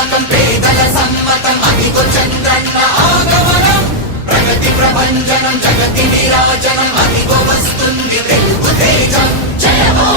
నమ్మకం పేదల సమ్మతం అదిగో చంద్రన్న ఆగమనం ప్రగతి ప్రభంజనం జగతి నిరాజనం అదిగో వస్తుంది తెలుగు తేజం జయ హో